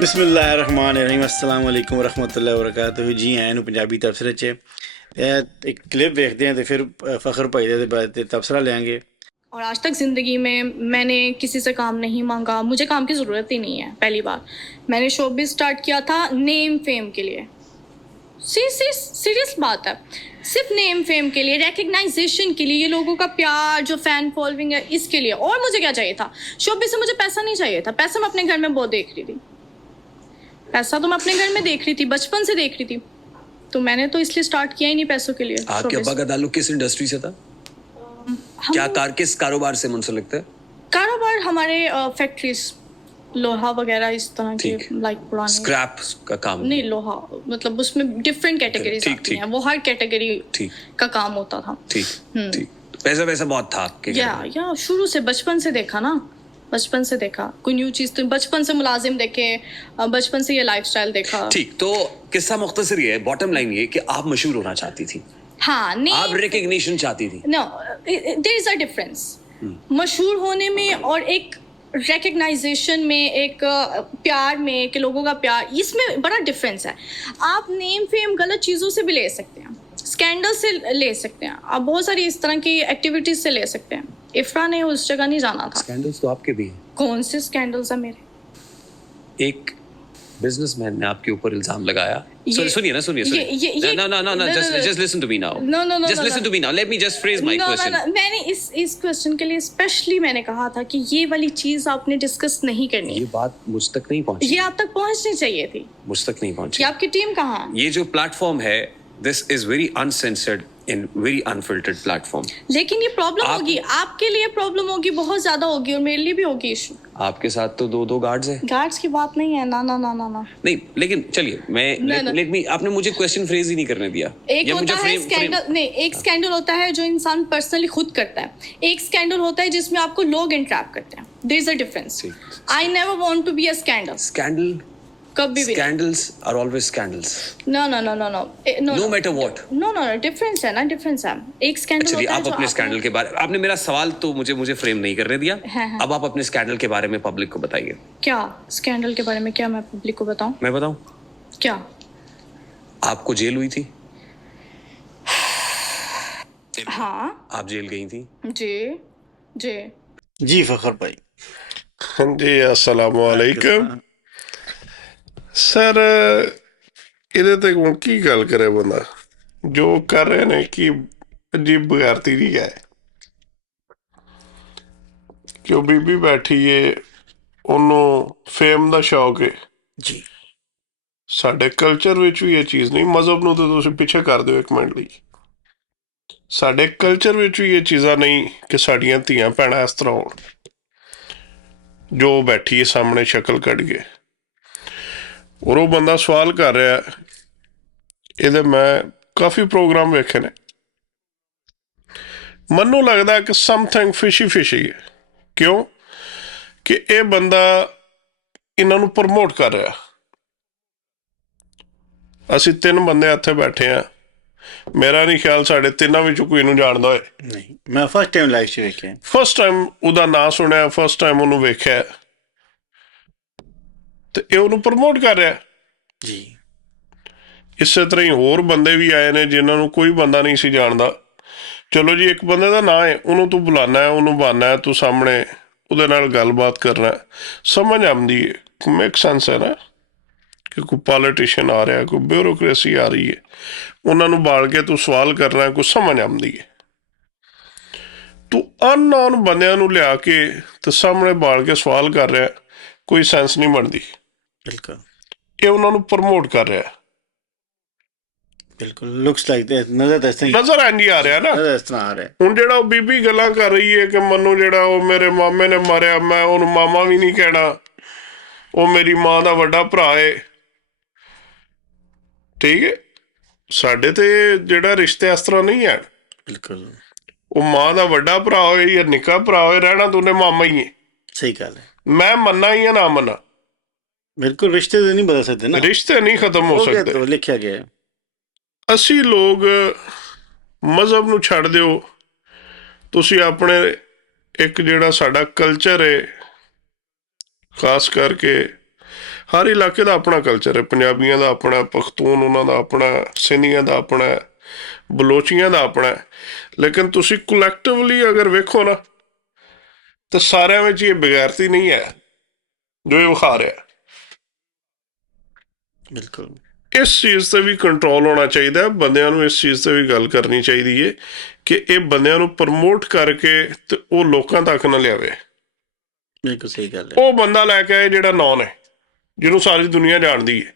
बिस्मिल्लाहिर्रहमानिर्रहीम अस्सलाम वालेकुम वरहमतुल्लाहि वबरकातुहू। जी आए नूं पंजाबी तबसरे च एक क्लिप देखते हैं तो फिर फ़खर भाई दे बाद तबसरा लेंगे। और आज तक ज़िंदगी में मैंने किसी से काम नहीं मांगा, मुझे काम की ज़रूरत ही नहीं है। पहली बार मैंने शोबिज़ स्टार्ट किया था नेम फेम के लिए। सीरियस बात है, सिर्फ नेम फेम के लिए, रिकग्नाइजेशन के लिए, ये लोगों का प्यार, जो फैन फॉलोइंग है, इसके लिए। और मुझे क्या चाहिए था? शोबिज़ से मुझे पैसा नहीं चाहिए था। पैसा मैं अपने घर में बहुत देख रही थी, पैसा तो मैं अपने घर में देख रही थी, बचपन से देख रही थी। तो मैंने तो इसलिए स्टार्ट किया ही नहीं पैसों के लिए। आपके अब्बा का ताल्लुक किस इंडस्ट्री से था? किस कारोबार से मुंसलिक थे? कारोबार हमारे फैक्ट्रीज, लोहा वगैरह इस तरह के, लाइक पुराने स्क्रैप का काम नहीं, लोहा मतलब उसमें डिफरेंट कैटेगरीज आती हैं, वो हर कैटेगरी का काम होता था। ठीक। पैसा वैसा बहुत था आपके घर में? शुरू से बचपन से देखा ना, बचपन से देखा कोई न्यू चीज, तो बचपन से मुलाजिम देखे, बचपन से ये लाइफस्टाइल देखा। ठीक, तो किस्सा मुख्तसर ये है, बॉटम लाइन ये कि आप मशहूर होना चाहती थी। हाँ, नहीं, आप रिकग्निशन चाहती थी। No, there is a difference मशहूर होने में और एक रिकग्नाइजेशन में, एक प्यार में, कि लोगों का प्यार, इसमें बड़ा डिफरेंस है। आप नेम फेम गलत चीज़ों से भी ले सकते हैं, स्कैंडल से ले सकते हैं, आप बहुत सारी इस तरह की एक्टिविटीज से ले सकते हैं। इफ्रा ने उस जगह नहीं जाना था। स्कैंडल्स तो आपके भी हैं। कौन से स्कैंडल्स है मेरे? एक बिजनेसमैन ने आपके ऊपर इल्जाम लगाया। सुनिए ना, just listen to me now. No. Just listen to me now. Let me just phrase my question. मैंने इस क्वेश्चन के लिए स्पेशली मैंने कहा था कि ये वाली चीज आपने डिस्कस नहीं करनी। ये बात मुझ तक नहीं पहुंची। ये आप तक पहुंचनी चाहिए थी। मुझ तक नहीं पहुंची। ये आपकी टीम कहाँ है? ये जो प्लेटफॉर्म है, this is very uncensored in very unfiltered platform. लेकिन ये प्रॉब्लम होगी, आपके लिए प्रॉब्लम होगी, बहुत ज्यादा होगी, और मेरे लिए भी होगी इशू। आपके साथ तो दो गार्ड्स हैं। गार्ड्स की बात नहीं है, ना। नहीं, लेकिन चलिए, मैं आपने मुझे क्वेश्चन फ्रेज ही नहीं करने दिया। एक होता है स्कैंडल, नहीं, एक स्कैंडल होता है जो इंसान पर्सनली खुद करता है, एक स्कैंडल होता है जिसमें आपको लोग इंट्रैप करते हैं। There is a difference. I never want to be a scandal कभी भी। Scandals are always scandals. No. No matter what. No, difference है ना, डिफरेंस है। एक स्कैंडल होता है आप अपने स्कैंडल के बारे, आपने मेरा सवाल तो मुझे फ्रेम नहीं करने दिया। अब आप अपने स्कैंडल के बारे में पब्लिक को बताइए। क्या स्कैंडल के बारे में? क्या मैं पब्लिक को बताऊं? मैं बताऊं क्या? आपको जेल हुई थी? हाँ, आप जेल गई थी? जी फ़खर भाई। हाँ जी, अस्सलाम वालेकुम सर। ਇਹਦੇ ਤੇ ਹੁਣ ਕੀ ਗੱਲ ਕਰੇ ਬੰਦਾ, ਜੋ ਕਰ ਰਹੇ ਨੇ ਕਿ ਅਜੀਬ ਬਗੈਰਤੀ ਦੀ ਹੈ ਕਿ ਉਹ ਬੀਬੀ ਬੈਠੀ ਏ, ਉਹਨੂੰ ਫੇਮ ਦਾ ਸ਼ੌਕ ਹੈ ਜੀ। ਸਾਡੇ ਕਲਚਰ ਵਿੱਚ ਵੀ ਇਹ ਚੀਜ਼ ਨਹੀਂ, ਮਜ਼ਹਬ ਨੂੰ ਤਾਂ ਤੁਸੀਂ ਪਿੱਛੇ ਕਰ ਦਿਓ ਇੱਕ ਮਿੰਟ ਲਈ। ਸਾਡੇ ਕਲਚਰ ਵਿੱਚ ਵੀ ਇਹ ਚੀਜ਼ਾਂ ਨਹੀਂ ਕਿ ਸਾਡੀਆਂ ਧੀਆਂ ਭੈਣਾਂ ਇਸ ਤਰ੍ਹਾਂ ਹੋਣ, ਜੋ ਬੈਠੀ ਹੈ ਸਾਹਮਣੇ ਸ਼ਕਲ ਕੱਢ ਕੇ। ਔਰ ਉਹ ਬੰਦਾ ਸਵਾਲ ਕਰ ਰਿਹਾ, ਇਹਦੇ ਮੈਂ ਕਾਫੀ ਪ੍ਰੋਗਰਾਮ ਵੇਖੇ ਨੇ, ਮੈਨੂੰ ਲੱਗਦਾ ਕਿ ਸਮਥਿੰਗ ਫਿਸ਼ੀ ਹੈ। ਕਿਉਂ ਕਿ ਇਹ ਬੰਦਾ ਇਹਨਾਂ ਨੂੰ ਪ੍ਰਮੋਟ ਕਰ ਰਿਹਾ। ਅਸੀਂ 3 ਬੰਦੇ ਇੱਥੇ ਬੈਠੇ ਆ, ਮੇਰਾ ਨਹੀਂ ਖਿਆਲ ਸਾਡੇ ਤਿੰਨਾਂ ਵਿੱਚੋਂ ਕੋਈ ਇਹਨੂੰ ਜਾਣਦਾ ਹੋਏ। ਨਹੀਂ, ਮੈਂ ਫਸਟ ਟਾਈਮ ਲਾਈਵ 'ਚ ਵੇਖਿਆ, ਫਸਟ ਟਾਈਮ ਉਹਦਾ ਨਾਂ ਸੁਣਿਆ, ਫਸਟ ਟਾਈਮ ਉਹਨੂੰ ਵੇਖਿਆ, ਤੇ ਇਹ ਉਹਨੂੰ ਪ੍ਰਮੋਟ ਕਰ ਰਿਹਾ ਜੀ। ਇਸੇ ਤਰ੍ਹਾਂ ਹੀ ਹੋਰ ਬੰਦੇ ਵੀ ਆਏ ਨੇ ਜਿਨ੍ਹਾਂ ਨੂੰ ਕੋਈ ਬੰਦਾ ਨਹੀਂ ਸੀ ਜਾਣਦਾ। ਚਲੋ ਜੀ, ਇੱਕ ਬੰਦੇ ਦਾ ਨਾਂ ਹੈ, ਉਹਨੂੰ ਤੂੰ ਬੁਲਾਉਣਾ, ਉਹਨੂੰ ਬਹਾਨਾ, ਤੂੰ ਸਾਹਮਣੇ ਉਹਦੇ ਨਾਲ ਗੱਲਬਾਤ ਕਰਨਾ, ਸਮਝ ਆਉਂਦੀ ਹੈ, ਮੇਕ ਸੈਂਸ ਹੈ ਨਾ, ਕਿ ਕੋਈ ਪੋਲੀਟੀਸ਼ੀਅਨ ਆ ਰਿਹਾ, ਕੋਈ ਬਿਊਰੋਕ੍ਰੇਸੀ ਆ ਰਹੀ ਹੈ, ਉਹਨਾਂ ਨੂੰ ਬਾਲ ਕੇ ਤੂੰ ਸਵਾਲ ਕਰਨਾ, ਕੋਈ ਸਮਝ ਆਉਂਦੀ ਹੈ। ਤੂੰ ਅਨਨੋਨ ਬੰਦਿਆਂ ਨੂੰ ਲਿਆ ਕੇ ਤੇ ਸਾਹਮਣੇ ਬਾਲ ਕੇ ਸਵਾਲ ਕਰ ਰਿਹਾ, ਕੋਈ ਸੈਂਸ ਨਹੀਂ ਬਣਦੀ। ਬਿਲਕੁਲ, ਇਹ ਉਹਨਾਂ ਨੂੰ ਪ੍ਰਮੋਟ ਕਰ ਰਿਹਾ। ਬਿਲਕੁਲ ਲੁਕਸ ਲਾਈਕ ਨਜ਼ਰ ਇੰਝ ਆ ਰਿਹਾ ਨਾ। ਇਸ ਤਰ੍ਹਾਂ ਆ ਰਿਹਾ। ਹੁਣ ਜਿਹੜਾ ਉਹ ਬੀਬੀ ਗੱਲਾਂ ਕਰ ਰਹੀ ਹੈ ਕਿ ਮੈਨੂੰ ਜਿਹੜਾ ਉਹ ਮੇਰੇ ਮਾਮੇ ਨੇ ਮਾਰਿਆ, ਮੈਂ ਉਹਨੂੰ ਮਾਮਾ ਵੀ ਨਹੀਂ ਕਹਿਣਾ, ਉਹ ਮੇਰੀ ਮਾਂ ਦਾ ਵੱਡਾ ਭਰਾ ਏ। ਠੀਕ ਹੈ, ਸਾਡੇ ਤੇ ਜਿਹੜਾ ਰਿਸ਼ਤੇ ਇਸ ਤਰ੍ਹਾਂ ਨਹੀਂ ਹੈ। ਬਿਲਕੁਲ, ਉਹ ਮਾਂ ਦਾ ਵੱਡਾ ਭਰਾ ਹੋਏ ਜਾਂ ਨਿੱਕਾ ਭਰਾ ਹੋਏ, ਰਹਿਣਾ ਤਾਂ ਉਹਨੇ ਮਾਮਾ ਹੀ ਹੈ। ਸਹੀ ਗੱਲ ਹੈ। ਮੈਂ ਮੰਨਾਂ ਜਾਂ ਨਾ ਮੰਨਾਂ, ਬਿਲਕੁਲ ਰਿਸ਼ਤੇ ਨਹੀਂ ਬਦਲ ਸਕਦੇ ਨਾ, ਰਿਸ਼ਤੇ ਨਹੀਂ ਖਤਮ ਹੋ ਸਕਦੇ। ਲਿਖਿਆ ਗਿਆ। ਅਸੀਂ ਲੋਕ ਮਜ਼ਹਬ ਨੂੰ ਛੱਡ ਦਿਓ, ਤੁਸੀਂ ਆਪਣੇ ਇੱਕ ਜਿਹੜਾ ਸਾਡਾ ਕਲਚਰ ਹੈ, ਖਾਸ ਕਰਕੇ ਹਰ ਇਲਾਕੇ ਦਾ ਆਪਣਾ ਕਲਚਰ ਹੈ। ਪੰਜਾਬੀਆਂ ਦਾ ਆਪਣਾ, ਪਖਤੂਨ ਉਹਨਾਂ ਦਾ ਆਪਣਾ, ਸਿੰਧੀਆਂ ਦਾ ਆਪਣਾ, ਬਲੋਚੀਆਂ ਦਾ ਆਪਣਾ। ਲੇਕਿਨ ਤੁਸੀਂ ਕੁਲੈਕਟਿਵਲੀ ਅਗਰ ਵੇਖੋ ਨਾ ਤਾਂ ਸਾਰਿਆਂ ਵਿੱਚ ਇਹ ਬਗੈਰਤੀ ਨਹੀਂ ਹੈ ਜੋ ਇਹ ਵਿਖਾ ਰਿਹਾ। ਬਿਲਕੁਲ ਇਸ ਚੀਜ਼ 'ਤੇ ਵੀ ਕੰਟਰੋਲ ਹੋਣਾ ਚਾਹੀਦਾ। ਬੰਦਿਆਂ ਨੂੰ ਇਸ ਚੀਜ਼ 'ਤੇ ਵੀ ਗੱਲ ਕਰਨੀ ਚਾਹੀਦੀ ਹੈ ਕਿ ਇਹ ਬੰਦਿਆਂ ਨੂੰ ਪ੍ਰਮੋਟ ਕਰਕੇ ਤੇ ਉਹ ਲੋਕਾਂ ਤੱਕ ਨਾ ਲਿਆਵੇ। ਬਿਲਕੁਲ ਸਹੀ ਗੱਲ ਹੈ। ਉਹ ਬੰਦਾ ਲੈ ਕੇ ਆਏ ਜਿਹੜਾ ਨੌਨ ਹੈ, ਜਿਹਨੂੰ ਸਾਰੀ ਦੁਨੀਆ ਜਾਣਦੀ ਹੈ।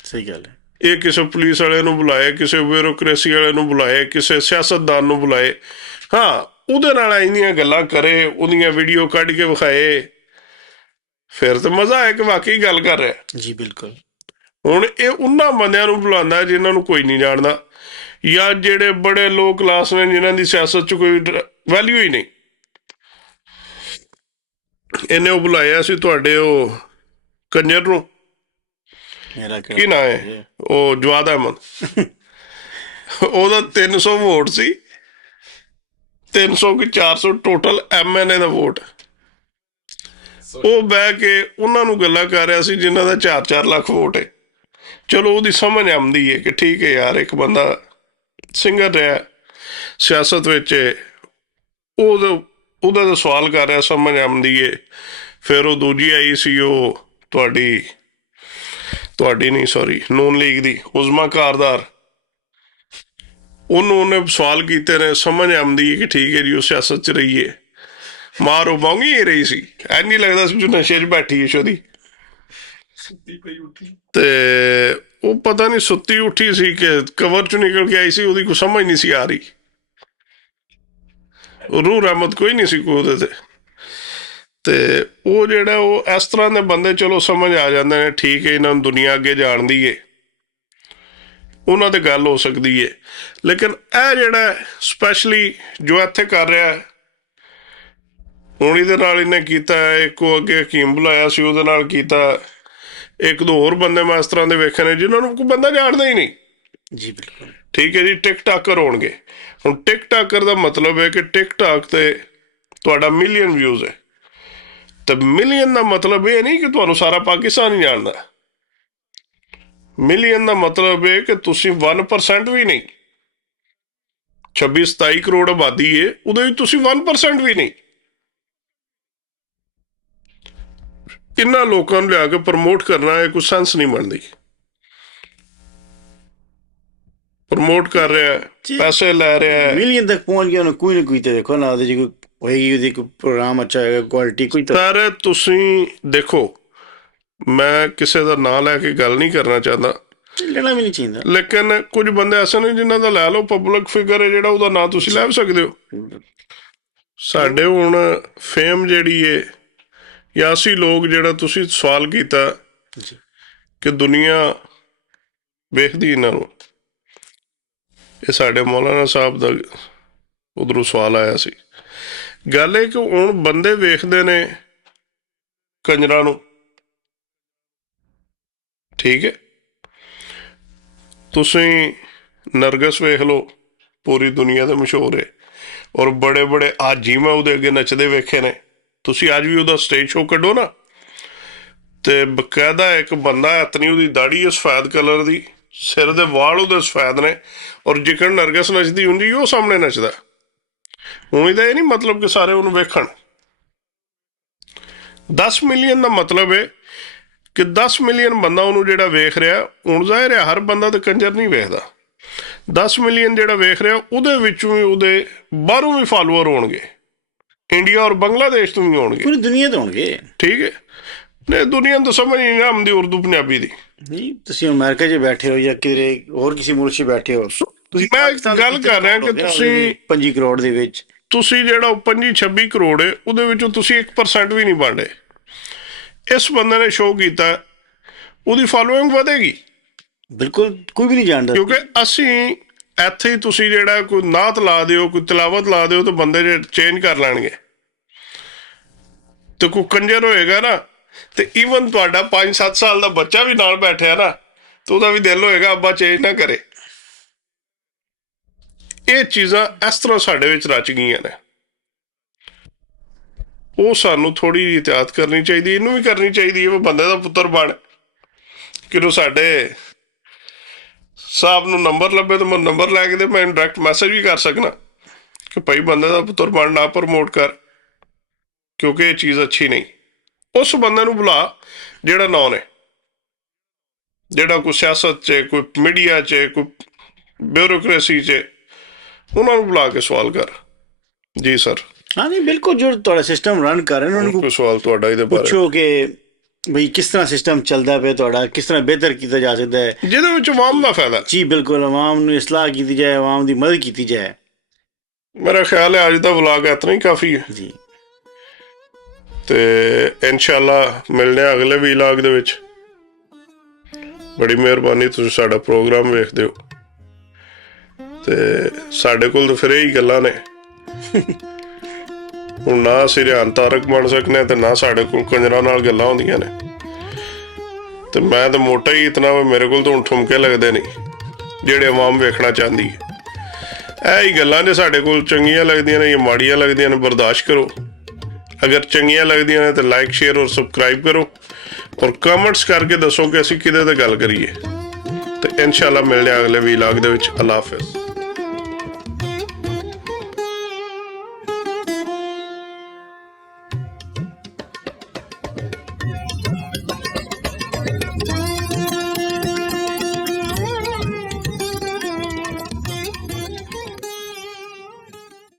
ਸਹੀ ਗੱਲ ਹੈ। ਇਹ ਕਿਸੇ ਪੁਲਿਸ ਵਾਲੇ ਨੂੰ ਬੁਲਾਏ, ਕਿਸੇ ਬਿਊਰੋਕ੍ਰੇਸੀ ਵਾਲੇ ਨੂੰ ਬੁਲਾਏ, ਕਿਸੇ ਸਿਆਸਤਦਾਨ ਨੂੰ ਬੁਲਾਏ, ਹਾਂ ਉਹਦੇ ਨਾਲ ਇੰਨੀਆਂ ਗੱਲਾਂ ਕਰੇ, ਉਹਦੀਆਂ ਵੀਡੀਓ ਕੱਢ ਕੇ ਵਿਖਾਏ, ਫਿਰ ਤਾਂ ਮਜ਼ਾ ਆਏ ਕਿ ਵਾਕਈ ਗੱਲ ਕਰ ਰਿਹਾ। ਜੀ ਬਿਲਕੁਲ। ਹੁਣ ਇਹ ਉਹਨਾਂ ਬੰਦਿਆਂ ਨੂੰ ਬੁਲਾਉਂਦਾ ਜਿਨ੍ਹਾਂ ਨੂੰ ਕੋਈ ਨਹੀਂ ਜਾਣਦਾ, ਜਾਂ ਜਿਹੜੇ ਬੜੇ ਲੋ ਕਲਾਸ ਨੇ ਜਿਨ੍ਹਾਂ ਦੀ ਸਿਆਸਤ 'ਚ ਕੋਈ ਵੈਲਿਊ ਹੀ ਨਹੀਂ। ਇਹਨੇ ਉਹ ਬੁਲਾਇਆ ਸੀ ਤੁਹਾਡੇ ਉਹ ਕੰਜਰ ਨੂੰ, ਮੇਰਾ ਕੀ ਨਾਂ ਹੈ ਉਹ, ਜਵਾਦ ਅਹਿਮਦ। ਉਹਦਾ 300 ਵੋਟ ਸੀ, 300 ਕਿ 400 ਟੋਟਲ MNA ਦਾ ਵੋਟ। ਉਹ ਬਹਿ ਕੇ ਉਹਨਾਂ ਨੂੰ ਗੱਲਾਂ ਕਰ ਰਿਹਾ ਸੀ ਜਿਨ੍ਹਾਂ ਦਾ 4-4 ਲੱਖ ਵੋਟ ਹੈ। ਚਲੋ ਉਹਦੀ ਸਮਝ ਆਉਂਦੀ ਹੈ ਕਿ ਠੀਕ ਹੈ ਯਾਰ, ਇੱਕ ਬੰਦਾ ਸਿੰਗਰ ਰਿਹਾ ਸਿਆਸਤ ਵਿੱਚ, ਉਹਦਾ ਤਾਂ ਸਵਾਲ ਕਰ ਰਿਹਾ, ਸਮਝ ਆਉਂਦੀ ਹੈ। ਫਿਰ ਉਹ ਦੂਜੀ ਆਈ ਸੀ, ਉਹ ਤੁਹਾਡੀ ਨਹੀਂ ਸੌਰੀ, ਨੂਨ ਲੀਗ ਦੀ ਉਜ਼ਮਾ ਕਾਰਦਾਰ, ਉਹਨੇ ਸਵਾਲ ਕੀਤੇ ਨੇ, ਸਮਝ ਆਉਂਦੀ ਹੈ ਕਿ ਠੀਕ ਹੈ ਜੀ ਉਹ ਸਿਆਸਤ 'ਚ ਰਹੀ ਹੈ। ਮਾਰ ਉਹ ਮੌਂਗੀ ਹੀ ਰਹੀ ਸੀ, ਐ ਨਹੀਂ ਲੱਗਦਾ ਸੀ ਜੋ ਨਸ਼ੇ 'ਚ ਬੈਠੀ ਹੈ ਸ਼ੋਦੀ। ਤੇ ਉਹ ਪਤਾ ਨਹੀਂ ਸੁੱਤੀ ਉੱਠੀ ਸੀ ਕਿ ਕਵਰ 'ਚੋਂ ਨਿਕਲ ਕੇ ਆਈ ਸੀ, ਉਹਦੀ ਕੋਈ ਸਮਝ ਨਹੀਂ ਸੀ ਆ ਰਹੀ। ਰੂਹ ਰਹਿਮਤ ਕੋਈ ਨਹੀਂ ਸੀ ਕੋਈ ਉਹਦੇ ਤੇ ਉਹ ਜਿਹੜਾ ਉਹ ਇਸ ਤਰ੍ਹਾਂ ਦੇ ਬੰਦੇ ਚਲੋ ਸਮਝ ਆ ਜਾਂਦੇ ਨੇ, ਠੀਕ ਹੈ ਇਹਨਾਂ ਨੂੰ ਦੁਨੀਆ ਅੱਗੇ ਜਾਣਦੀ ਹੈ, ਉਹਨਾਂ 'ਤੇ ਗੱਲ ਹੋ ਸਕਦੀ ਹੈ। ਲੇਕਿਨ ਇਹ ਜਿਹੜਾ ਸਪੈਸ਼ਲੀ ਜੋ ਇੱਥੇ ਕਰ ਰਿਹਾ, ਹੁਣ ਇਹਦੇ ਨਾਲ ਇਹਨੇ ਕੀਤਾ, ਇੱਕ ਉਹ ਅੱਗੇ ਹਕੀਮ ਬੁਲਾਇਆ ਸੀ ਉਹਦੇ ਨਾਲ ਕੀਤਾ, ਇੱਕ ਦੋ ਹੋਰ ਬੰਦੇ ਮੈਂ ਇਸ ਤਰ੍ਹਾਂ ਦੇ ਵੇਖੇ ਨੇ ਜਿਨ੍ਹਾਂ ਨੂੰ ਕੋਈ ਬੰਦਾ ਜਾਣਦਾ ਹੀ ਨਹੀਂ। ਜੀ ਬਿਲਕੁਲ ਠੀਕ ਹੈ ਜੀ, ਟਿਕਟਾਕਰ ਹੋਣਗੇ। ਹੁਣ ਟਿਕਟਾਕਰ ਦਾ ਮਤਲਬ ਹੈ ਕਿ ਟਿਕਟਾਕ 'ਤੇ ਤੁਹਾਡਾ ਮਿਲੀਅਨ ਵਿਊਜ਼ ਹੈ, ਤੇ ਮਿਲੀਅਨ ਦਾ ਮਤਲਬ ਇਹ ਨਹੀਂ ਕਿ ਤੁਹਾਨੂੰ ਸਾਰਾ ਪਾਕਿਸਤਾਨ ਹੀ ਜਾਣਦਾ। ਮਿਲੀਅਨ ਦਾ ਮਤਲਬ ਇਹ ਕਿ ਤੁਸੀਂ 1% ਵੀ ਨਹੀਂ, 26-27 ਕਰੋੜ ਆਬਾਦੀ ਹੈ, ਉਹਦੇ ਵਿੱਚ ਤੁਸੀਂ 1% ਵੀ ਨਹੀਂ। ਇਹਨਾਂ ਲੋਕਾਂ ਨੂੰ ਲਿਆ ਕੇ ਪ੍ਰਮੋਟ ਕਰਨਾ ਇਹ ਕੋਈ ਸੈਂਸ ਨਹੀਂ ਬਣਦੀ। ਪ੍ਰਮੋਟ ਕਰ ਰਿਹਾ, ਪੈਸੇ ਲੈ ਰਿਹਾ, ਮਿਲੀਅਨ ਤੱਕ ਪਹੁੰਚ ਗਿਆ, ਉਹਨੂੰ ਕੋਈ ਨਾ ਕੋਈ ਤੇ ਦੇਖੋ ਨਾ ਉਹਦੇ 'ਚ ਕੋਈ ਹੋਏਗੀ, ਉਹਦੀ ਕੋਈ ਪ੍ਰੋਗਰਾਮ ਅੱਛਾ ਹੋਏਗਾ, ਕੁਆਲਿਟੀ ਕੋਈ ਤਾਂ। ਪਰ ਤੁਸੀਂ ਦੇਖੋ, ਮੈਂ ਕਿਸੇ ਦਾ ਨਾਂ ਲੈ ਕੇ ਗੱਲ ਨਹੀਂ ਕਰਨਾ ਚਾਹੁੰਦਾ, ਲੈਣਾ ਵੀ ਨਹੀਂ ਚਾਹੀਦਾ, ਲੇਕਿਨ ਕੁਝ ਬੰਦੇ ਐਸੇ ਨੇ ਜਿਨ੍ਹਾਂ ਦਾ ਲੈ ਲਓ, ਪਬਲਿਕ ਫਿਗਰ ਹੈ ਜਿਹੜਾ, ਉਹਦਾ ਨਾਂ ਤੁਸੀਂ ਲੈ ਸਕਦੇ ਹੋ। ਸਾਡੇ ਹੁਣ ਫੇਮ ਜਿਹੜੀ ਹੈ, ਜਾਂ ਅਸੀਂ ਲੋਕ ਜਿਹੜਾ ਤੁਸੀਂ ਸਵਾਲ ਕੀਤਾ ਕਿ ਦੁਨੀਆ ਵੇਖਦੀ ਇਹਨਾਂ ਨੂੰ, ਇਹ ਸਾਡੇ ਮੌਲਾਨਾ ਸਾਹਿਬ ਦਾ ਉਧਰੋਂ ਸਵਾਲ ਆਇਆ ਸੀ। ਗੱਲ ਇਹ ਕਿ ਹੁਣ ਬੰਦੇ ਵੇਖਦੇ ਨੇ ਕੰਜਰਾਂ ਨੂੰ, ਠੀਕ ਹੈ। ਤੁਸੀਂ ਨਰਗਸ ਵੇਖ ਲਓ, ਪੂਰੀ ਦੁਨੀਆ ਦੇ ਮਸ਼ਹੂਰ ਹੈ, ਔਰ ਬੜੇ ਬੜੇ ਹਾਜੀ ਮੈਂ ਉਹਦੇ ਅੱਗੇ ਨੱਚਦੇ ਵੇਖੇ ਨੇ। ਤੁਸੀਂ ਅੱਜ ਵੀ ਉਹਦਾ ਸਟੇਜ ਸ਼ੋਅ ਕੱਢੋ ਨਾ, ਤੇ ਬਕਾਇਦਾ ਇੱਕ ਬੰਦਾ, ਇਤਨੀ ਉਹਦੀ ਦਾੜੀ ਹੈ ਸਫੈਦ ਕਲਰ ਦੀ, ਸਿਰ ਦੇ ਵਾਲ ਉਹਦੇ ਸਫੈਦ ਨੇ, ਔਰ ਜਿਕਣ ਨਰਗਸ ਨੱਚਦੀ ਹੁੰਦੀ ਉਹ ਸਾਹਮਣੇ ਨੱਚਦਾ। ਹੁਣ ਇਹਦਾ ਇਹ ਨਹੀਂ ਮਤਲਬ ਕਿ ਸਾਰੇ ਉਹਨੂੰ ਵੇਖਣ। 10 ਮਿਲੀਅਨ ਦਾ ਮਤਲਬ ਹੈ ਕਿ 10 ਮਿਲੀਅਨ ਬੰਦਾ ਉਹਨੂੰ ਜਿਹੜਾ ਵੇਖ ਰਿਹਾ। ਹੁਣ ਜ਼ਾਹਿਰ ਹੈ ਹਰ ਬੰਦਾ ਤਾਂ ਕੰਜਰ ਨਹੀਂ ਵੇਖਦਾ। 10 ਮਿਲੀਅਨ ਜਿਹੜਾ ਵੇਖ ਰਿਹਾ, ਉਹਦੇ ਵਿੱਚੋਂ ਵੀ ਉਹਦੇ ਬਾਹਰੋਂ ਵੀ ਫਾਲੋਅਰ ਹੋਣਗੇ, ਇੰਡੀਆ ਔਰ ਬੰਗਲਾਦੇਸ਼ ਤੋਂ ਵੀ ਹੋਣਗੇ, ਪੂਰੀ ਦੁਨੀਆ ਤੋਂ ਹੋਣਗੇ। ਠੀਕ ਹੈ। ਨਹੀਂ ਦੁਨੀਆ ਨੂੰ ਤਾਂ ਸਮਝ ਨਹੀਂ ਨਾ ਆਉਂਦੀ ਉਰਦੂ ਪੰਜਾਬੀ ਦੀ। ਨਹੀਂ ਤੁਸੀਂ ਅਮਰੀਕਾ 'ਚ ਬੈਠੇ ਹੋ ਜਾਂ ਕਿਧਰੇ ਹੋਰ ਕਿਸੇ ਮੁਲਕ 'ਚ ਬੈਠੇ ਹੋ, ਤੁਸੀਂ ਮੈਂ ਗੱਲ ਕਰ ਰਿਹਾ ਕਿ ਤੁਸੀਂ 25 ਕਰੋੜ ਦੇ ਵਿੱਚ, ਤੁਸੀਂ ਜਿਹੜਾ 25-26 ਕਰੋੜ ਹੈ ਉਹਦੇ ਵਿੱਚੋਂ ਤੁਸੀਂ 1% ਵੀ ਨਹੀਂ ਬਣ ਰਹੇ। ਇਸ ਬੰਦੇ ਨੇ ਸ਼ੋਅ ਕੀਤਾ, ਉਹਦੀ ਫਾਲੋਇੰਗ ਵਧੇਗੀ। ਬਿਲਕੁਲ ਕੋਈ ਵੀ ਨਹੀਂ ਜਾਣਦਾ, ਕਿਉਂਕਿ ਅਸੀਂ ਇੱਥੇ ਹੀ ਤੁਸੀਂ ਜਿਹੜਾ ਕੋਈ ਨਾਤ ਲਾ ਦਿਓ, ਕੋਈ ਤਲਾਵਤ ਲਾ ਦਿਓ, ਤਾਂ ਬੰਦੇ ਜੇ ਚੇਂਜ ਕਰ ਲੈਣਗੇ। ਤੇ ਕੋਈ ਕੰਜਰ ਹੋਏਗਾ ਨਾ, ਤੇ ਈਵਨ ਤੁਹਾਡਾ 5-7 ਸਾਲ ਦਾ ਬੱਚਾ ਵੀ ਨਾਲ ਬੈਠਿਆ ਨਾ, ਤੇ ਉਹਦਾ ਵੀ ਦਿਲ ਹੋਏਗਾ ਅੱਬਾ ਚੇਂਜ ਨਾ ਕਰੇ। ਇਹ ਚੀਜ਼ਾਂ ਇਸ ਤਰ੍ਹਾਂ ਸਾਡੇ ਵਿੱਚ ਰਚ ਗਈਆਂ ਨੇ, ਉਹ ਸਾਨੂੰ ਥੋੜ੍ਹੀ ਜਿਹੀ ਇhtiyat ਕਰਨੀ ਚਾਹੀਦੀ, ਇਹਨੂੰ ਵੀ ਕਰਨੀ ਚਾਹੀਦੀ ਹੈ। ਉਹ ਬੰਦੇ ਦਾ ਪੁੱਤਰ ਬਣ, ਕਿਨੂੰ ਸਾਡੇ ਸਾਹਿਬ ਨੂੰ ਨੰਬਰ ਲੱਭੇ ਤਾਂ ਮੈਂ ਨੰਬਰ ਲੈ ਕੇ ਤੇ ਮੈਂ ਡਾਇਰੈਕਟ ਮੈਸੇਜ ਵੀ ਕਰ ਸਕਣਾ ਕਿ ਭਾਈ ਬੰਦੇ ਦਾ ਪੁੱਤਰ ਬਣ ਨਾ ਪ੍ਰਮੋਟ ਕਰ, ਕਿਉਂਕਿ ਇਹ ਚੀਜ਼ ਅੱਛੀ ਨਹੀਂ। ਉਸ ਬੰਦੇ ਨੂੰ ਬੁਲਾ ਜਿਹੜਾ ਨੌਨ ਹੈ, ਜਿਹੜਾ ਕੋਈ ਸਿਆਸਤ 'ਚ, ਕੋਈ ਮੀਡੀਆ 'ਚ, ਕੋਈ ਬਿਊਰੋਕ੍ਰੇਸੀ 'ਚ, ਉਹਨਾਂ ਨੂੰ ਬੁਲਾ ਕੇ ਸਵਾਲ ਕਰ। ਜੀ ਸਰ। ਹਾਂ ਨਹੀਂ ਬਿਲਕੁਲ, ਜੋ ਤੁਹਾਡਾ ਸਿਸਟਮ ਰਨ ਕਰ ਰਹੇ ਨੇ ਉਹਨਾਂ ਨੂੰ ਕੋਈ ਸਵਾਲ ਤੁਹਾਡਾ ਇਹਦੇ ਬਾਰੇ ਪੁੱਛੋ ਕਿ ਬਈ ਕਿਸ ਤਰ੍ਹਾਂ ਸਿਸਟਮ ਚੱਲਦਾ ਪਿਆ ਤੁਹਾਡਾ, ਕਿਸ ਤਰ੍ਹਾਂ ਬਿਹਤਰ ਕੀਤਾ ਜਾ ਸਕਦਾ ਹੈ, ਜਿਹਦੇ ਵਿੱਚ ਆਵਾਮ ਦਾ ਫਾਇਦਾ। ਜੀ ਬਿਲਕੁਲ, ਆਵਾਮ ਨੂੰ ਇਸਲਾਹ ਕੀਤੀ ਜਾਏ, ਆਵਾਮ ਦੀ ਮਦਦ ਕੀਤੀ ਜਾਏ। ਮੇਰਾ ਖਿਆਲ ਹੈ ਅੱਜ ਦਾ ਵਲੌਗ ਇਤਨਾ ਹੀ ਕਾਫੀ ਹੈ ਜੀ, ਤੇ ਇਨਸ਼ਾਅੱਲਾ ਮਿਲਦੇ ਹਾਂ ਅਗਲੇ ਵਲੌਗ ਦੇ ਵਿੱਚ। ਬੜੀ ਮਿਹਰਬਾਨੀ, ਤੁਸੀਂ ਸਾਡਾ ਪ੍ਰੋਗਰਾਮ ਵੇਖਦੇ ਹੋ ਤੇ ਸਾਡੇ ਕੋਲ ਤਾਂ ਫਿਰ ਇਹੀ ਗੱਲਾਂ ਨੇ। ਹੁਣ ਨਾ ਅਸੀਂ ਰਿਹਾਨ ਤਾਰਕ ਬਣ ਸਕਦੇ ਤੇ ਨਾ ਸਾਡੇ ਕੋਲ ਕੰਜਰਾਂ ਨਾਲ ਗੱਲਾਂ ਹੁੰਦੀਆਂ ਨੇ, ਤੇ ਮੈਂ ਤਾਂ ਮੋਟਾ ਹੀ ਇਤਨਾ ਮੇਰੇ ਕੋਲ ਤਾਂ ਹੁਣ ਠੁਮਕੇ ਲੱਗਦੇ ਨਹੀਂ ਜਿਹੜੇ ਆਵਾਮ ਵੇਖਣਾ ਚਾਹੁੰਦੀ ਹੈ। ਇਹ ਹੀ ਗੱਲਾਂ ਜੇ ਸਾਡੇ ਕੋਲ ਚੰਗੀਆਂ ਲੱਗਦੀਆਂ ਨੇ ਜਾਂ ਮਾੜੀਆਂ ਲੱਗਦੀਆਂ ਨੇ ਬਰਦਾਸ਼ਤ ਕਰੋ। ਅਗਰ ਚੰਗੀਆਂ ਲੱਗਦੀਆਂ ਨੇ ਤਾਂ ਲਾਈਕ ਸ਼ੇਅਰ ਔਰ ਸਬਸਕ੍ਰਾਈਬ ਕਰੋ, ਔਰ ਕਮੈਂਟਸ ਕਰਕੇ ਦੱਸੋ ਕਿ ਅਸੀਂ ਕਿਹਦੇ ਤੇ ਗੱਲ ਕਰੀਏ। ਤੇ ਇਨਸ਼ਾਅੱਲਾ ਮਿਲਦੇ ਹਾਂ ਅਗਲੇ ਵਲੌਗ ਦੇ ਵਿੱਚ। ਅੱਲਾ ਹਾਫਿਜ਼।